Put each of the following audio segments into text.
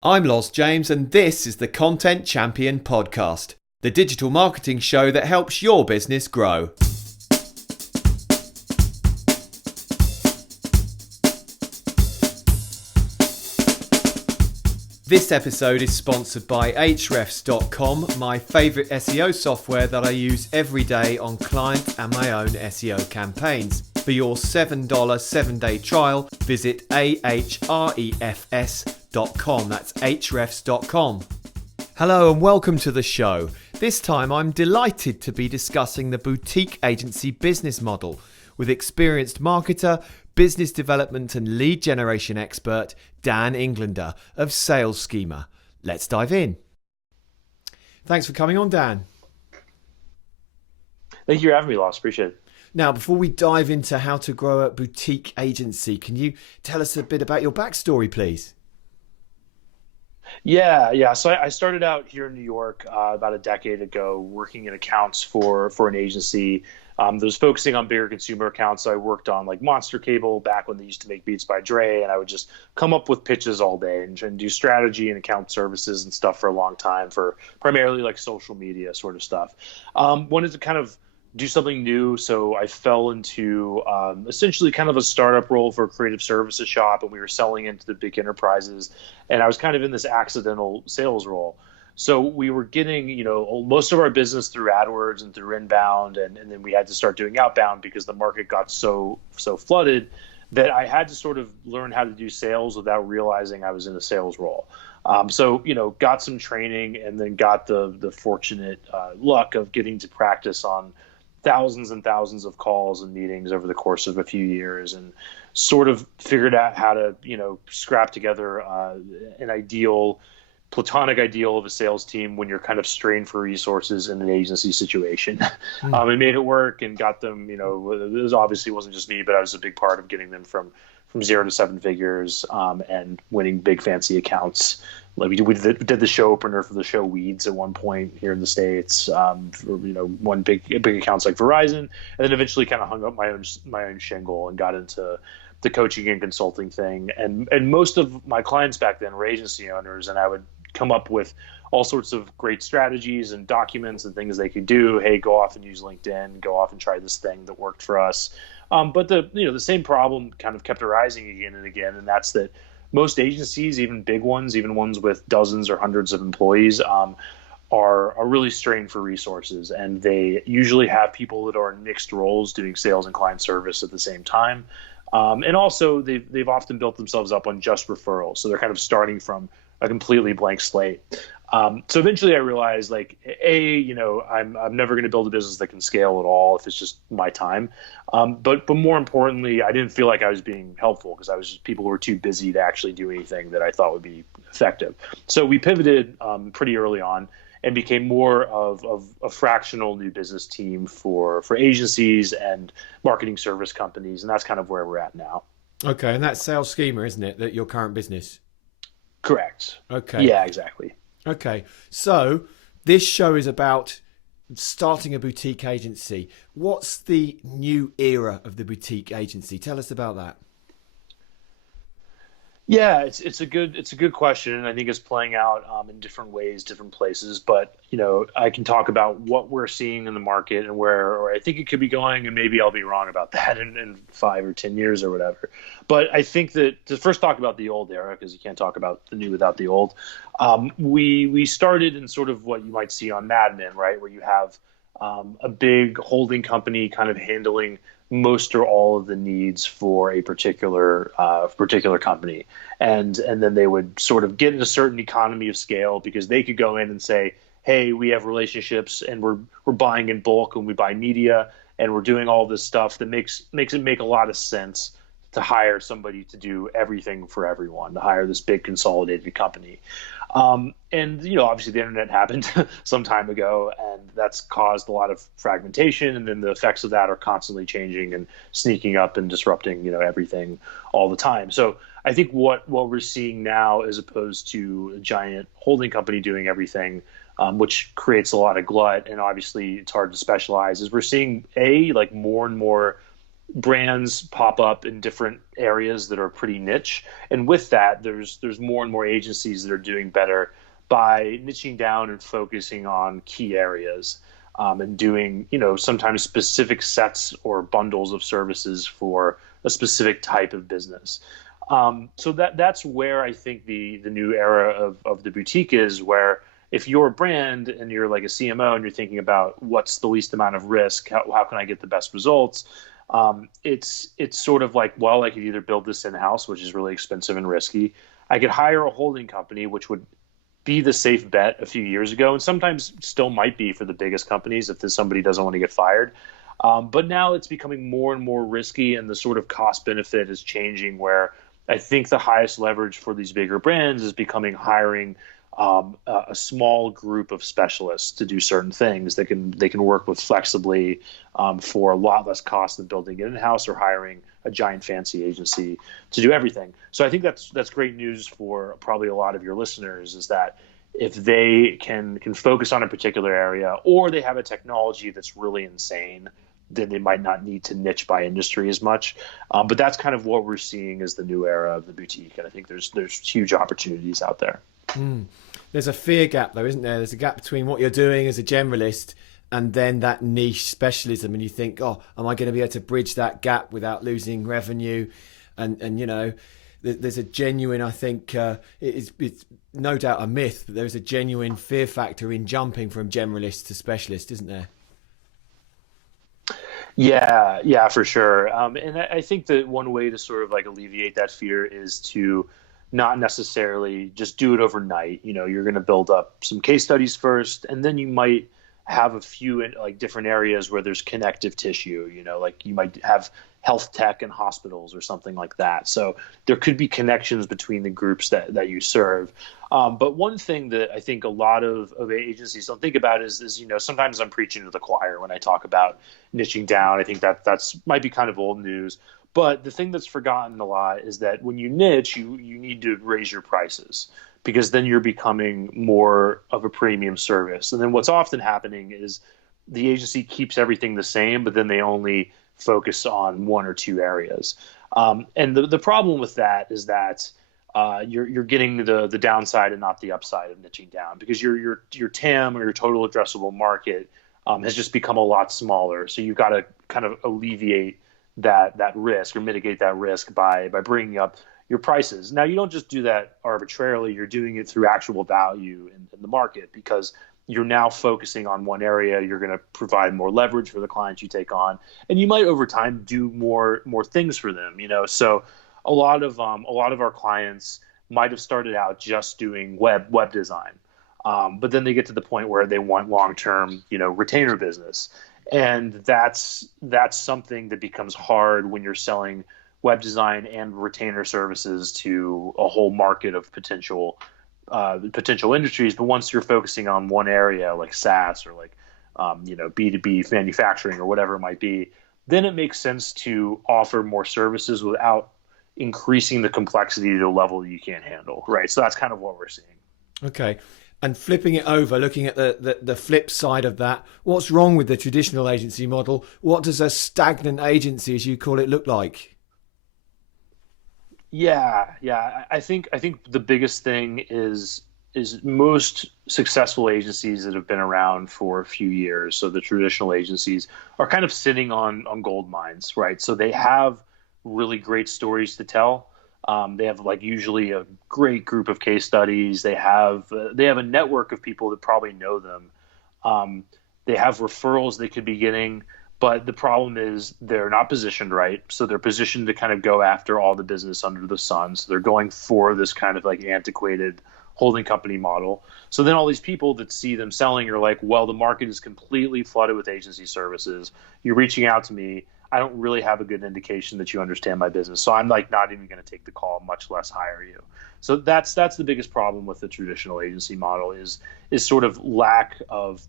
I'm Los James, and this is the Content Champion Podcast, the digital marketing show that helps your business grow. This episode is sponsored by Ahrefs.com, my favourite SEO software that I use every day on client and my own SEO campaigns. For your $7 7-day trial, visit ahrefs.com. That's ahrefs.com. Hello and welcome to the show. This time I'm delighted to be discussing the boutique agency business model with experienced marketer, business development and lead generation expert Dan Englander of Sales Schema. Let's dive in. Thanks for coming on, Dan. Thank you for having me, Loss. Appreciate it. Now, before we dive into how to grow a boutique agency, can you tell us a bit about your backstory, please? Yeah. So I started out here in New York about a decade ago, working in accounts for an agency that was focusing on bigger consumer accounts. So I worked on like Monster Cable back when they used to make Beats by Dre, and I would just come up with pitches all day and do strategy and account services and stuff for a long time for primarily like social media sort of stuff. Wanted to kind of do something new, so I fell into essentially kind of a startup role for a creative services shop, and we were selling into the big enterprises, and I was kind of in this accidental sales role. So we were getting, most of our business through AdWords and through inbound, and then we had to start doing outbound because the market got so flooded that I had to sort of learn how to do sales without realizing I was in a sales role. Got some training and then got the fortunate luck of getting to practice on thousands and thousands of calls and meetings over the course of a few years, and sort of figured out how to, scrap together an platonic ideal of a sales team when you're kind of strained for resources in an agency situation. I made it work and got them, it obviously wasn't just me, but I was a big part of getting them from 0 to 7 figures and winning big fancy accounts. Like we did the show opener for the show Weeds at one point here in the States, one big accounts like Verizon, and then eventually kind of hung up my own shingle and got into the coaching and consulting thing. And most of my clients back then were agency owners, and I would come up with all sorts of great strategies and documents and things they could do. Hey, go off and use LinkedIn, go off and try this thing that worked for us. But the same problem kind of kept arising again and again, and that's that most agencies, even big ones, even ones with dozens or hundreds of employees, are really strained for resources, and they usually have people that are in mixed roles doing sales and client service at the same time. And also, they've often built themselves up on just referrals, so they're kind of starting from a completely blank slate. So eventually I realized, I'm never going to build a business that can scale at all if it's just my time. But more importantly, I didn't feel like I was being helpful because people were too busy to actually do anything that I thought would be effective. So we pivoted pretty early on and became more of a fractional new business team for agencies and marketing service companies. And that's kind of where we're at now. Okay. And that's Sales Schema, isn't it? That your current business? Correct. Okay. Yeah, exactly. Okay, so this show is about starting a boutique agency. What's the new era of the boutique agency? Tell us about that. Yeah, it's a good question, and I think it's playing out in different ways, different places. But I can talk about what we're seeing in the market and where I think it could be going, and maybe I'll be wrong about that in 5 or 10 years or whatever. But I think that to first talk about the old era, because you can't talk about the new without the old. We started in sort of what you might see on Mad Men, right, where you have a big holding company kind of handling most or all of the needs for a particular company, and then they would sort of get in a certain economy of scale because they could go in and say, hey, we have relationships and we're buying in bulk and we buy media and we're doing all this stuff that makes it make a lot of sense to hire somebody to do everything for everyone, to hire this big consolidated company. And obviously the internet happened some time ago, and that's caused a lot of fragmentation. And then the effects of that are constantly changing and sneaking up and disrupting, everything all the time. So I think what we're seeing now, as opposed to a giant holding company doing everything, which creates a lot of glut, and obviously it's hard to specialize, is we're seeing more and more brands pop up in different areas that are pretty niche, and with that, there's more and more agencies that are doing better by niching down and focusing on key areas, and doing, sometimes specific sets or bundles of services for a specific type of business. So that's where I think the new era of the boutique is, where if you're a brand and you're like a CMO and you're thinking about what's the least amount of risk, how can I get the best results? It's sort of like, well, I could either build this in-house, which is really expensive and risky. I could hire a holding company, which would be the safe bet a few years ago, and sometimes still might be for the biggest companies if somebody doesn't want to get fired. But now it's becoming more and more risky, and the sort of cost benefit is changing, where I think the highest leverage for these bigger brands is becoming hiring a small group of specialists to do certain things. They can work with flexibly, for a lot less cost than building it in-house or hiring a giant fancy agency to do everything. So I think that's great news for probably a lot of your listeners, is that if they can focus on a particular area, or they have a technology that's really insane, then they might not need to niche by industry as much. But that's kind of what we're seeing as the new era of the boutique, and I think there's huge opportunities out there. There's a fear gap, though, isn't there? There's a gap between what you're doing as a generalist and then that niche specialism, and you think, oh, am I going to be able to bridge that gap without losing revenue? And there's a genuine, I think, it's no doubt a myth, but there's a genuine fear factor in jumping from generalist to specialist, isn't there? Yeah, for sure. And I think that one way to sort of like alleviate that fear is to not necessarily just do it overnight. You're going to build up some case studies first, and then you might have a few like different areas where there's connective tissue. Like you might have health tech and hospitals or something like that. So there could be connections between the groups that you serve. But one thing that I think a lot of agencies don't think about is sometimes I'm preaching to the choir when I talk about niching down. I think that's might be kind of old news. But the thing that's forgotten a lot is that when you niche, you need to raise your prices, because then you're becoming more of a premium service. And then what's often happening is the agency keeps everything the same, but then they only focus on one or two areas. And the problem with that is that you're getting the downside and not the upside of niching down, because your TAM, or your total addressable market, has just become a lot smaller. So you've got to kind of alleviate that risk, or mitigate that risk by bringing up your prices. Now, you don't just do that arbitrarily. You're doing it through actual value in the market, because you're now focusing on one area. You're going to provide more leverage for the clients you take on, and you might over time do more things for them. So a lot of our clients might have started out just doing web design, but then they get to the point where they want long-term retainer business. And that's something that becomes hard when you're selling web design and retainer services to a whole market of potential industries. But once you're focusing on one area, like SaaS, or like B2B manufacturing, or whatever it might be, then it makes sense to offer more services without increasing the complexity to a level that you can't handle. Right. So that's kind of what we're seeing. Okay. And flipping it over, looking at the flip side of that, what's wrong with the traditional agency model? What does a stagnant agency, as you call it, look like? Yeah. I think the biggest thing is most successful agencies that have been around for a few years, so the traditional agencies, are kind of sitting on gold mines, right? So they have really great stories to tell. They have like usually a great group of case studies. They have a network of people that probably know them. They have referrals they could be getting, but the problem is they're not positioned right. So they're positioned to kind of go after all the business under the sun. So they're going for this kind of like antiquated holding company model. So then all these people that see them selling are like, well, the market is completely flooded with agency services. You're reaching out to me. I don't really have a good indication that you understand my business. So I'm like not even going to take the call, much less hire you. So that's the biggest problem with the traditional agency model is sort of lack of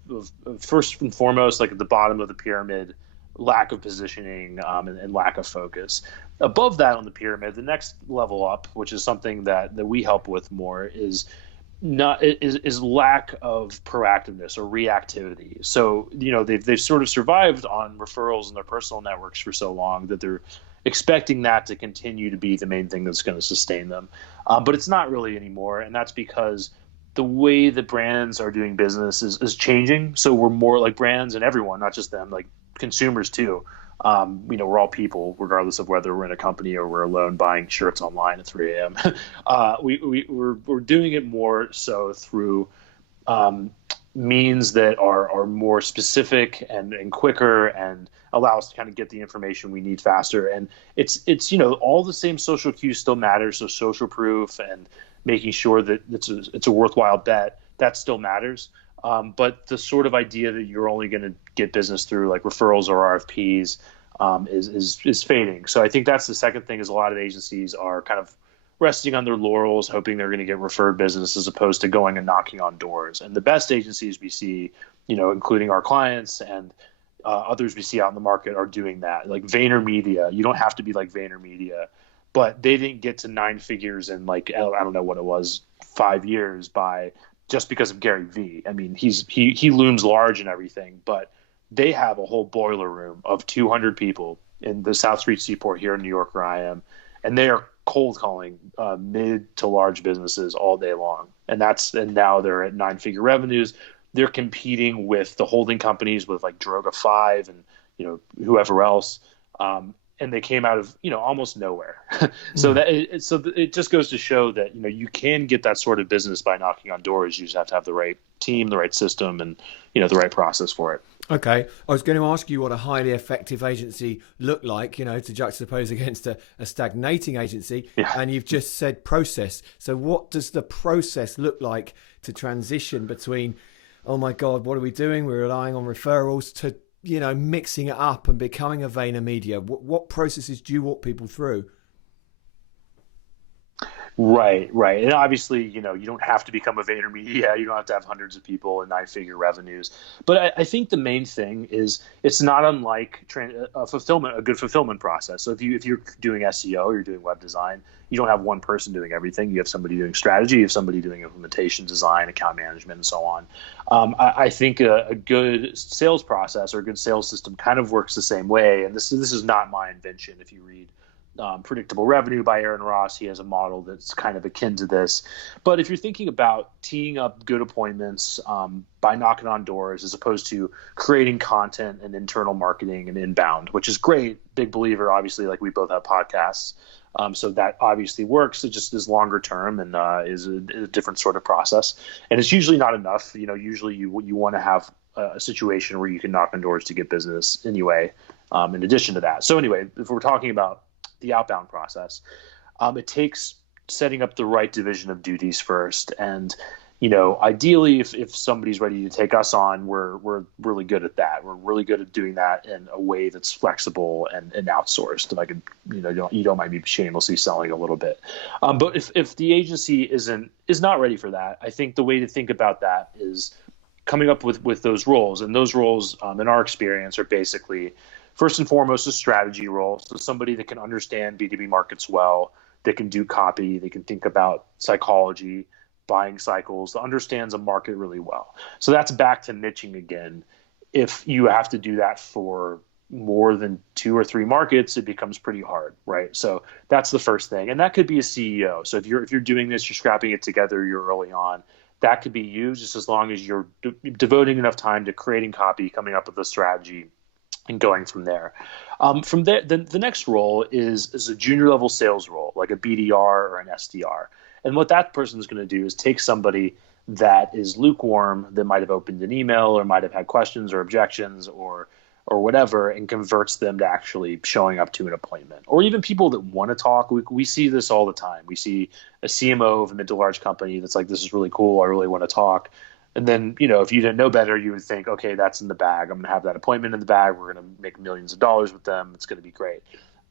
first and foremost, like at the bottom of the pyramid, lack of positioning, and lack of focus. Above that on the pyramid, the next level up, which is something that we help with more, is not is lack of proactiveness or reactivity. So, they've sort of survived on referrals in their personal networks for so long that they're expecting that to continue to be the main thing that's going to sustain them. But it's not really anymore, and that's because the way that brands are doing business is changing. So we're more like brands, and everyone, not just them, like consumers too. We're all people, regardless of whether we're in a company or we're alone buying shirts online at 3 a.m. We're doing it more so through um, means that are more specific and quicker and allow us to kind of get the information we need faster. And it's all the same social cues still matter. So social proof and making sure that it's a worthwhile bet, that still matters. But the sort of idea that you're only going to get business through like referrals or RFPs is fading. So I think that's the second thing, is a lot of agencies are kind of resting on their laurels, hoping they're going to get referred business as opposed to going and knocking on doors. And the best agencies we see, including our clients and others we see out in the market, are doing that. Like VaynerMedia, you don't have to be like VaynerMedia, but they didn't get to nine figures in like, I don't know what it was, 5 years by just because of Gary Vee. I mean, he looms large and everything, but they have a whole boiler room of 200 people in the South Street Seaport here in New York, where I am, and they are cold calling mid to large businesses all day long. And now they're at nine-figure revenues. They're competing with the holding companies, with like Droga 5 and whoever else. And they came out of almost nowhere. So it just goes to show that you can get that sort of business by knocking on doors. You just have to have the right team, the right system, and the right process for it. Okay, I was going to ask you what a highly effective agency looked like, to juxtapose against a stagnating agency, Yeah. and you've just said process. So what does the process look like to transition between, oh my God, what are we doing? We're relying on referrals, to mixing it up and becoming a VaynerMedia? What processes do you walk people through? Right. And obviously, you don't have to become a VaynerMedia. You don't have to have hundreds of people and nine-figure revenues. But I think the main thing is it's not unlike a good fulfillment process. So if you're doing SEO, you're doing web design, you don't have one person doing everything. You have somebody doing strategy, you have somebody doing implementation, design, account management, and so on. I think a good sales process or a good sales system kind of works the same way. And this is not my invention. If you read Predictable Revenue by Aaron Ross, he has a model that's kind of akin to this. But if you're thinking about teeing up good appointments by knocking on doors, as opposed to creating content and internal marketing and inbound, which is great, big believer, obviously, like we both have podcasts. So that obviously works. It just is longer term and is a different sort of process. And it's usually not enough. Usually you want to have a situation where you can knock on doors to get business anyway, in addition to that. So anyway, if we're talking about the outbound process, it takes setting up the right division of duties first. And, ideally, if somebody's ready to take us on, we're really good at that. We're really good at doing that in a way that's flexible and outsourced. If I could, you don't mind me shamelessly selling a little bit. But if the agency is not ready for that, I think the way to think about that is coming up with those roles. And those roles, in our experience, are basically, first and foremost, a strategy role. So somebody that can understand B2B markets well, that can do copy, they can think about psychology, buying cycles, that understands a market really well. So that's back to niching again. If you have to do that for more than 2 or 3 markets, it becomes pretty hard, right? So that's the first thing. And that could be a CEO. So if you're doing this, you're scrapping it together, you're early on, that could be you, just as long as you're devoting enough time to creating copy, coming up with a strategy, and going from there. From there, the next role is a junior level sales role, like a BDR or an SDR. And what that person is going to do is take somebody that is lukewarm, that might have opened an email or might have had questions or objections or whatever, and converts them to actually showing up to an appointment. Or even people that want to talk. We see this all the time. We see a CMO of a mid to large company that's like, this is really cool, I really want to talk. And then, if you didn't know better, you would think, okay, that's in the bag. I'm going to have that appointment in the bag. We're going to make millions of dollars with them. It's going to be great.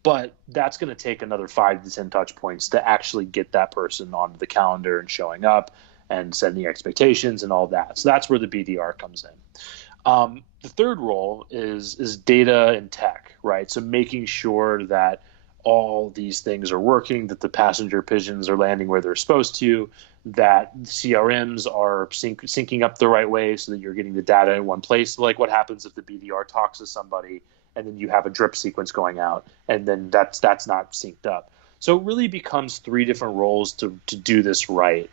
But that's going to take another 5 to 10 touch points to actually get that person onto the calendar and showing up and setting expectations and all that. So that's where the BDR comes in. The third role is data and tech, right? So making sure that all these things are working, that the passenger pigeons are landing where they're supposed to, that CRMs are syncing up the right way so that you're getting the data in one place. Like what happens if the BDR talks to somebody and then you have a drip sequence going out and then that's not synced up. So it really becomes three different roles to do this right.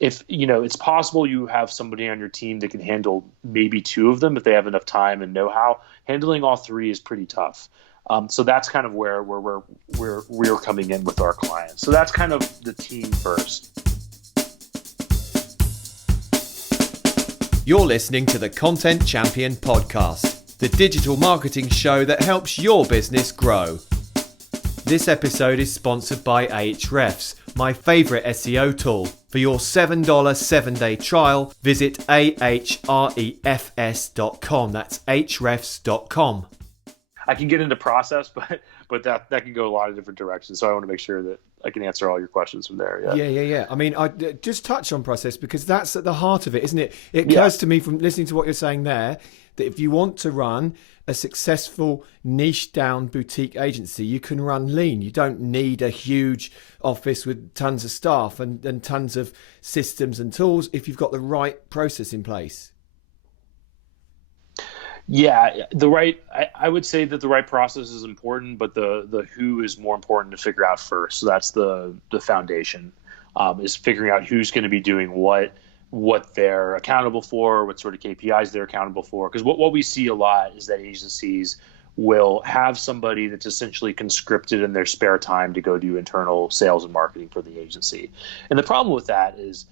If it's possible you have somebody on your team that can handle maybe two of them if they have enough time and know-how. Handling all three is pretty tough. So that's kind of where we're coming in with our clients. So that's kind of the team first. You're listening to the Content Champion Podcast, the digital marketing show that helps your business grow. This episode is sponsored by Ahrefs, my favorite SEO tool. For your $7 7-day trial, visit ahrefs.com. That's ahrefs.com. I can get into process, but that can go a lot of different directions. So I want to make sure that I can answer all your questions from there. Yeah. I mean, I just touch on process because that's at the heart of it, isn't it? It occurs to me from listening to what you're saying there that if you want to run a successful niche down boutique agency, you can run lean. You don't need a huge office with tons of staff and tons of systems and tools if you've got the right process in place. Yeah, I would say that the right process is important, but the who is more important to figure out first. So that's the foundation, is figuring out who's going to be doing what they're accountable for, what sort of KPIs they're accountable for. Because what we see a lot is that agencies will have somebody that's essentially conscripted in their spare time to go do internal sales and marketing for the agency. And the problem with that is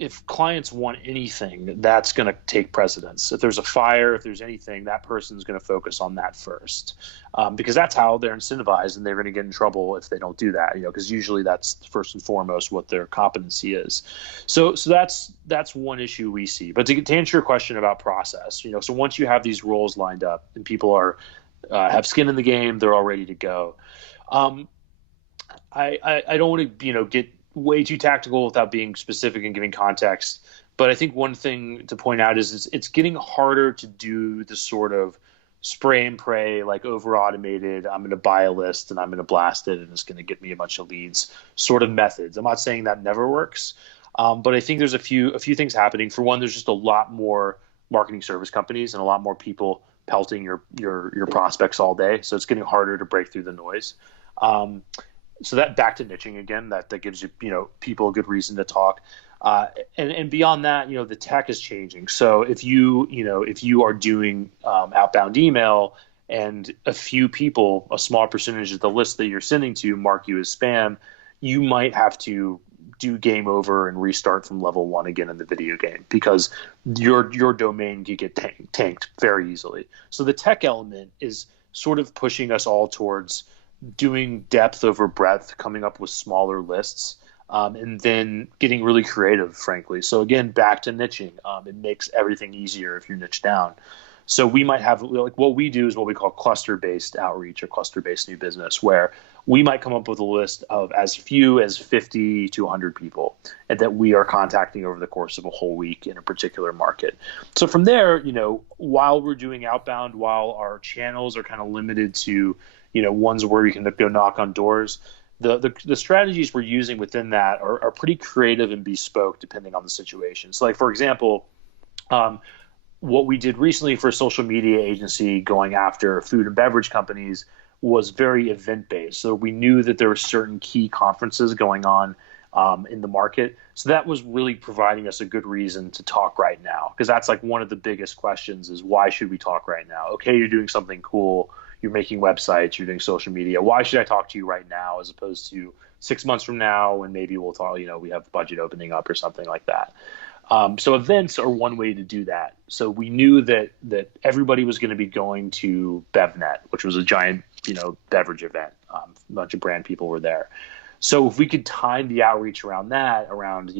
if clients want anything, that's going to take precedence. If there's a fire, if there's anything, that person's going to focus on that first, because that's how they're incentivized, and they're going to get in trouble if they don't do that. Because usually that's first and foremost what their competency is. So that's one issue we see. But to answer your question about process, so once you have these roles lined up and people are have skin in the game, they're all ready to go. I don't want to get way too tactical without being specific and giving context. But I think one thing to point out is it's getting harder to do the sort of spray and pray, like over automated, I'm going to buy a list and I'm going to blast it and it's going to get me a bunch of leads sort of methods. I'm not saying that never works, but I think there's a few things happening. For one, there's just a lot more marketing service companies and a lot more people pelting your prospects all day. So it's getting harder to break through the noise. So that back to niching again, that gives you people a good reason to talk, and beyond that, the tech is changing. So if you are doing outbound email and a few people, a small percentage of the list that you're sending to mark you as spam, you might have to do game over and restart from level 1 again in the video game because your domain could get tanked very easily. So the tech element is sort of pushing us all towards doing depth over breadth, coming up with smaller lists, and then getting really creative, frankly. So again, back to niching. It makes everything easier if you're niched down. So we might have, like, what we do is what we call cluster-based outreach or cluster-based new business, where we might come up with a list of as few as 50 to 100 people and that we are contacting over the course of a whole week in a particular market. So from there, while we're doing outbound, while our channels are kind of limited to ones where we can go knock on doors, the strategies we're using within that are pretty creative and bespoke depending on the situation. So, like, for example, what we did recently for a social media agency going after food and beverage companies was very event-based. So we knew that there were certain key conferences going on in the market. So that was really providing us a good reason to talk right now, because that's like one of the biggest questions is, why should we talk right now? Okay, you're doing something cool. You're making websites, you're doing social media. Why should I talk to you right now as opposed to 6 months from now when maybe we'll talk, we have budget opening up or something like that. So events are one way to do that. So we knew that everybody was going to be going to BevNet, which was a giant, beverage event. A bunch of brand people were there. So if we could time the outreach around that, around,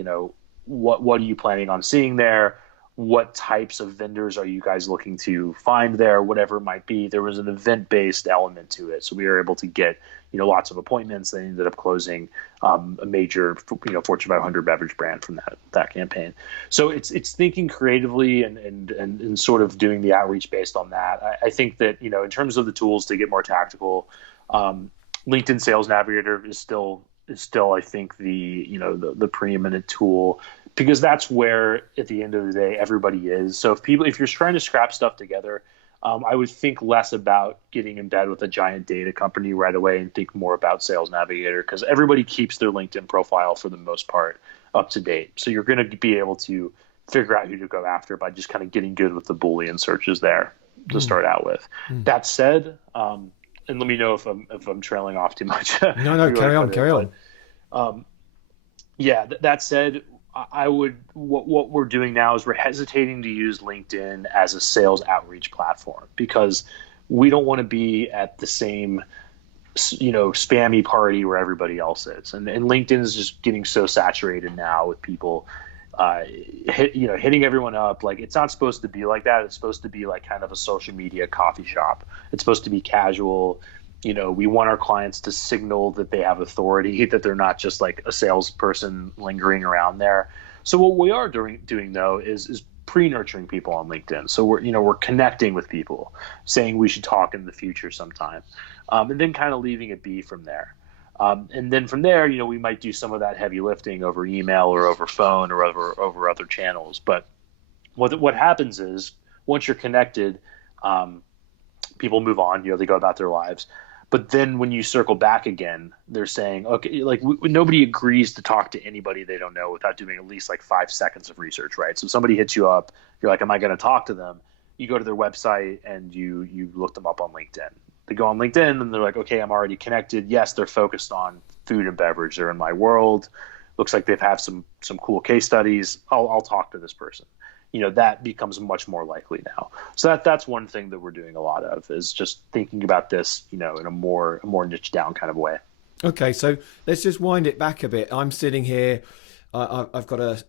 what are you planning on seeing there? What types of vendors are you guys looking to find there? Whatever it might be, there was an event-based element to it. So we were able to get, lots of appointments. They ended up closing a major, Fortune 500 beverage brand from that campaign. So it's thinking creatively and sort of doing the outreach based on that. I think that, in terms of the tools to get more tactical, LinkedIn Sales Navigator is still is still, I think, the preeminent tool, because that's where at the end of the day everybody is. So if you're trying to scrap stuff together, I would think less about getting in bed with a giant data company right away and think more about Sales Navigator, because everybody keeps their LinkedIn profile for the most part up to date. So you're going to be able to figure out who to go after by just kind of getting good with the Boolean searches there to start out with. That said, and let me know if I'm trailing off too much. No, carry on, carry on. Yeah, that said, I would what we're doing now is we're hesitating to use LinkedIn as a sales outreach platform, because we don't want to be at the same spammy party where everybody else is, and LinkedIn is just getting so saturated now with people hitting everyone up. Like, it's not supposed to be like that. It's supposed to be like kind of a social media coffee shop. It's supposed to be casual. We want our clients to signal that they have authority, that they're not just like a salesperson lingering around there. So what we are doing though is pre-nurturing people on LinkedIn. So we're connecting with people, saying we should talk in the future sometime, and then kind of leaving it be from there. And then from there, we might do some of that heavy lifting over email or over phone or over other channels. But what happens is, once you're connected, people move on. They go about their lives. But then when you circle back again, they're saying, okay, like nobody agrees to talk to anybody they don't know without doing at least like 5 seconds of research, right? So somebody hits you up, you're like, am I going to talk to them? You go to their website and you look them up on LinkedIn. They go on LinkedIn and they're like, okay, I'm already connected. Yes, they're focused on food and beverage. They're in my world. Looks like they've had some cool case studies. I'll talk to this person. That becomes much more likely now. So that's one thing that we're doing a lot of, is just thinking about this, in a more niche down kind of way. Okay, so let's just wind it back a bit. I'm sitting here. I've got a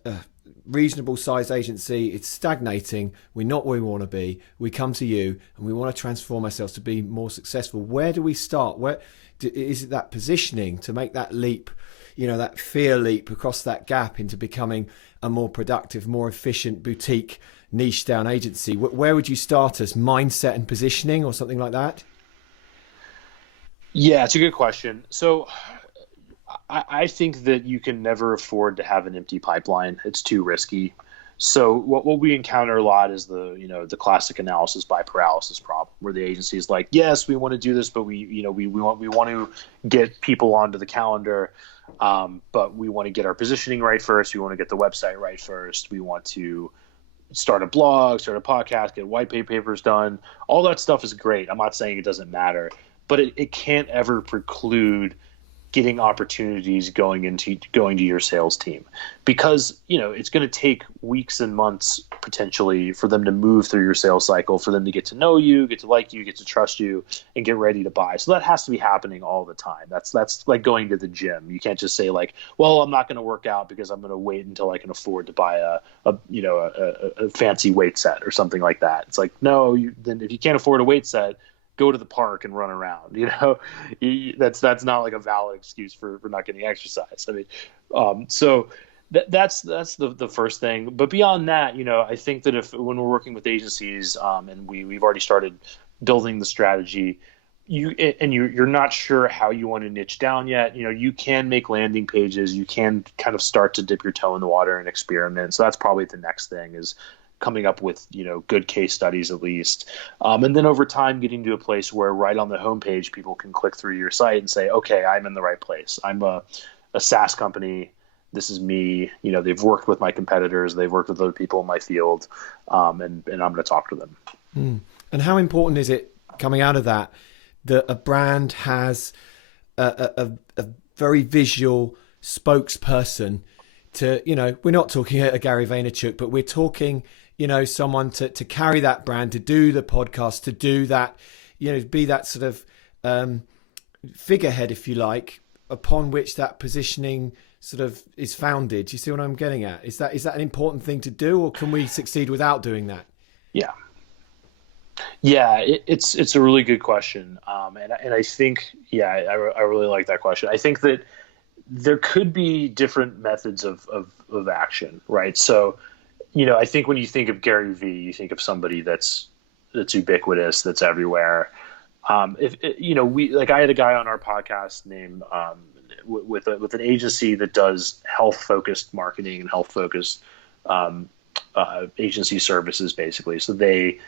reasonable sized agency. It's stagnating. We're not where we want to be. We come to you and we want to transform ourselves to be more successful. Where do we start? Where is it, that positioning to make that leap, that fear leap across that gap into becoming a more productive, more efficient boutique niche down agency? Where would you start us? Mindset and positioning or something like that? Yeah, it's a good question. So I think that you can never afford to have an empty pipeline. It's too risky. So what we encounter a lot is the classic analysis by paralysis problem, where the agency is like, yes, we want to do this, but we want to get people onto the calendar, but we want to get our positioning right first. We want to get the website right first. We want to start a blog, start a podcast, get white papers done. All that stuff is great. I'm not saying it doesn't matter, but it can't ever preclude getting opportunities going to your sales team, because it's going to take weeks and months potentially for them to move through your sales cycle, for them to get to know you, get to like you, get to trust you, and get ready to buy. So that has to be happening all the time. That's like going to the gym. You can't just say like, well, I'm not going to work out because I'm going to wait until I can afford to buy a fancy weight set or something like that. It's like, no, then if you can't afford a weight set, go to the park and run around. That's not like a valid excuse for not getting exercise. I mean, so that's the first thing. But beyond that, I think that when we're working with agencies, and we've already started building the strategy, you're not sure how you want to niche down yet. You can make landing pages. You can kind of start to dip your toe in the water and experiment. So that's probably the next thing, is coming up with good case studies at least, and then over time getting to a place where right on the homepage people can click through your site and say, okay, I'm in the right place. I'm a SaaS company. This is me. They've worked with my competitors. They've worked with other people in my field, and I'm going to talk to them. And how important is it, coming out of that a brand has a very visual spokesperson to, we're not talking a Gary Vaynerchuk, but we're talking, someone to carry that brand, to do the podcast, to do that, be that sort of figurehead, if you like, upon which that positioning sort of is founded. Do you see what I'm getting at? Is that an important thing to do, or can we succeed without doing that? Yeah, it's a really good question. And I think, I really like that question. I think that there could be different methods of action, right? So, I think when you think of Gary Vee, you think of somebody that's ubiquitous, that's everywhere. I had a guy on our podcast named with an agency that does health focused marketing and health focused agency services, basically. So they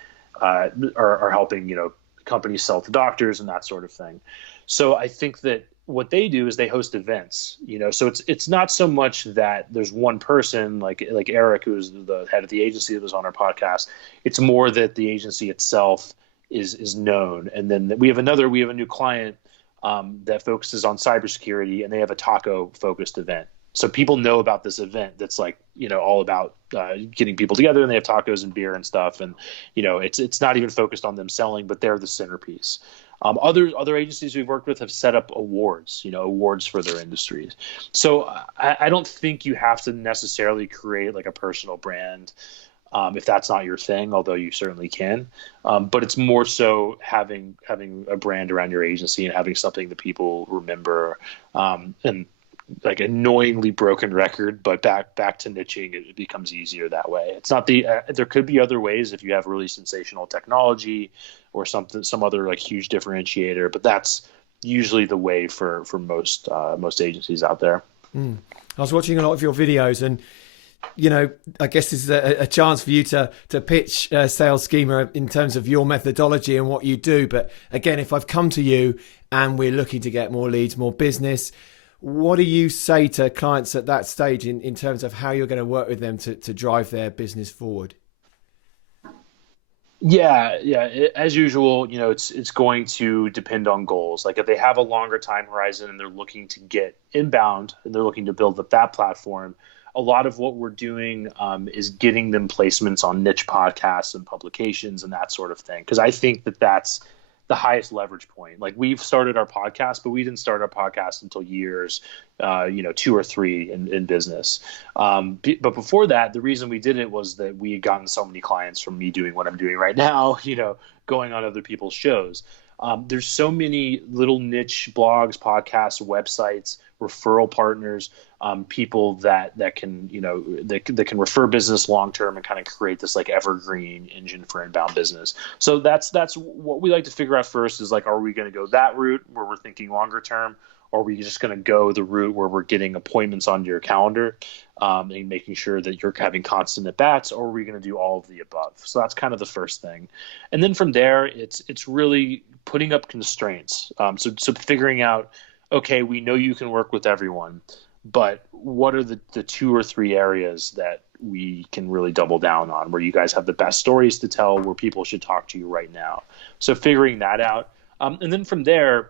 are helping, companies sell to doctors and that sort of thing. So I think that what they do is they host events, so it's not so much that there's one person like Eric, who's the head of the agency that was on our podcast. It's more that the agency itself is known. And then we have a new client that focuses on cybersecurity, and they have a taco focused event. So people know about this event that's like, all about getting people together, and they have tacos and beer and stuff. And, it's not even focused on them selling, but they're the centerpiece. Other agencies we've worked with have set up awards, awards for their industries. So I don't think you have to necessarily create like a personal brand if that's not your thing, although you certainly can. But it's more so having a brand around your agency and having something that people remember, and like annoyingly broken record, but back to niching, it becomes easier that way. It's not there could be other ways if you have really sensational technology or some other like huge differentiator, but that's usually the way for most agencies out there. I was watching a lot of your videos, and I guess this is a chance for you to pitch Sales Schema in terms of your methodology and what you do. But again, if I've come to you and we're looking to get more leads, more business, what do you say to clients at that stage in terms of how you're going to work with them to drive their business forward? Yeah. As usual, it's going to depend on goals. Like if they have a longer time horizon and they're looking to get inbound and they're looking to build up that platform, a lot of what we're doing is getting them placements on niche podcasts and publications and that sort of thing. Because I think that that's the highest leverage point. Like we've started our podcast, but we didn't start our podcast until years, 2 or 3 in business. But before that, the reason we did it was that we had gotten so many clients from me doing what I'm doing right now, going on other people's shows. There's so many little niche blogs, podcasts, websites, referral partners, people that can, that can refer business long term and kind of create this like evergreen engine for inbound business. So that's what we like to figure out first is like, are we going to go that route where we're thinking longer term? Or are we just going to go the route where we're getting appointments on your calendar and making sure that you're having constant at bats? Or are we going to do all of the above? So that's kind of the first thing. And then from there, it's really putting up constraints. So figuring out, okay, we know you can work with everyone, but what are the 2 or 3 areas that we can really double down on, where you guys have the best stories to tell, where people should talk to you right now? So figuring that out. And then from there,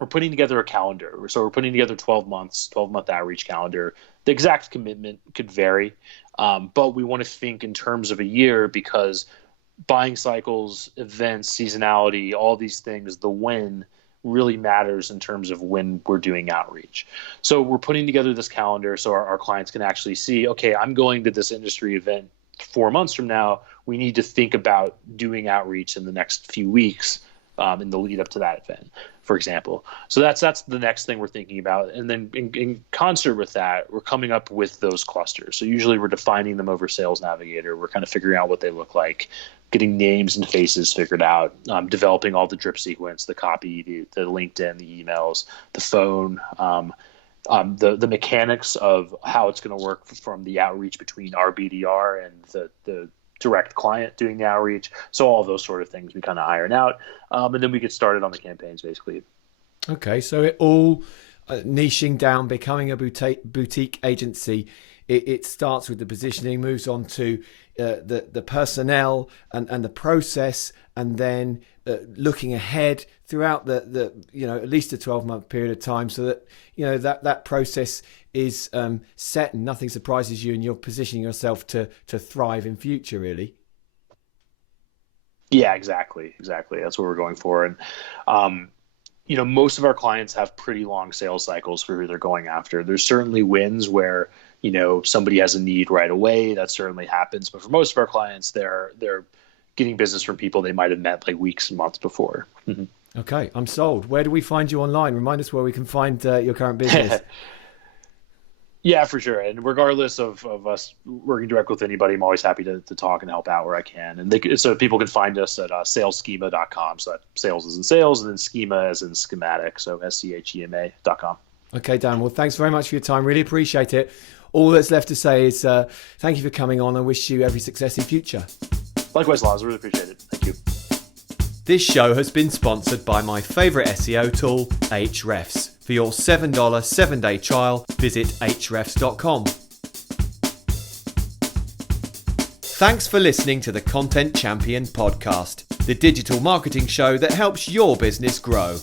we're putting together a calendar. So we're putting together 12-month outreach calendar. The exact commitment could vary, but we want to think in terms of a year, because buying cycles, events, seasonality, all these things, the when really matters in terms of when we're doing outreach. So we're putting together this calendar so our clients can actually see, okay, I'm going to this industry event 4 months from now. We need to think about doing outreach in the next few weeks in the lead up to that event, for example. So that's the next thing we're thinking about. And then in concert with that, we're coming up with those clusters. So usually we're defining them over Sales Navigator. We're kind of figuring out what they look like, getting names and faces figured out, developing all the drip sequence, the copy, the LinkedIn, the emails, the phone, the mechanics of how it's going to work from the outreach between our BDR and the direct client doing the outreach. So all those sort of things we kind of iron out. And then we get started on the campaigns, basically. Okay. So it all niching down, becoming a boutique agency. It starts with the positioning, moves on to the personnel and the process, and then looking ahead throughout the at least a 12-month period of time, so that that process is set and nothing surprises you, and you're positioning yourself to thrive in future, really. Yeah, exactly. That's what we're going for. And most of our clients have pretty long sales cycles for who they're going after. There's certainly wins where somebody has a need right away. That certainly happens. But for most of our clients, they're getting business from people they might have met like weeks and months before. Mm-hmm. Okay, I'm sold. Where do we find you online? Remind us where we can find your current business. Yeah, for sure. And regardless of us working direct with anybody, I'm always happy to talk and help out where I can. And so people can find us at salesschema.com. So that sales is in sales, and then schema as in schematic. So schema.com. Okay, Dan. Well, thanks very much for your time. Really appreciate it. All that's left to say is thank you for coming on. I wish you every success in future. Likewise, Lars. I really appreciate it. Thank you. This show has been sponsored by my favourite SEO tool, Ahrefs. For your $7 7-day trial, visit ahrefs.com. Thanks for listening to the Content Champion podcast, the digital marketing show that helps your business grow.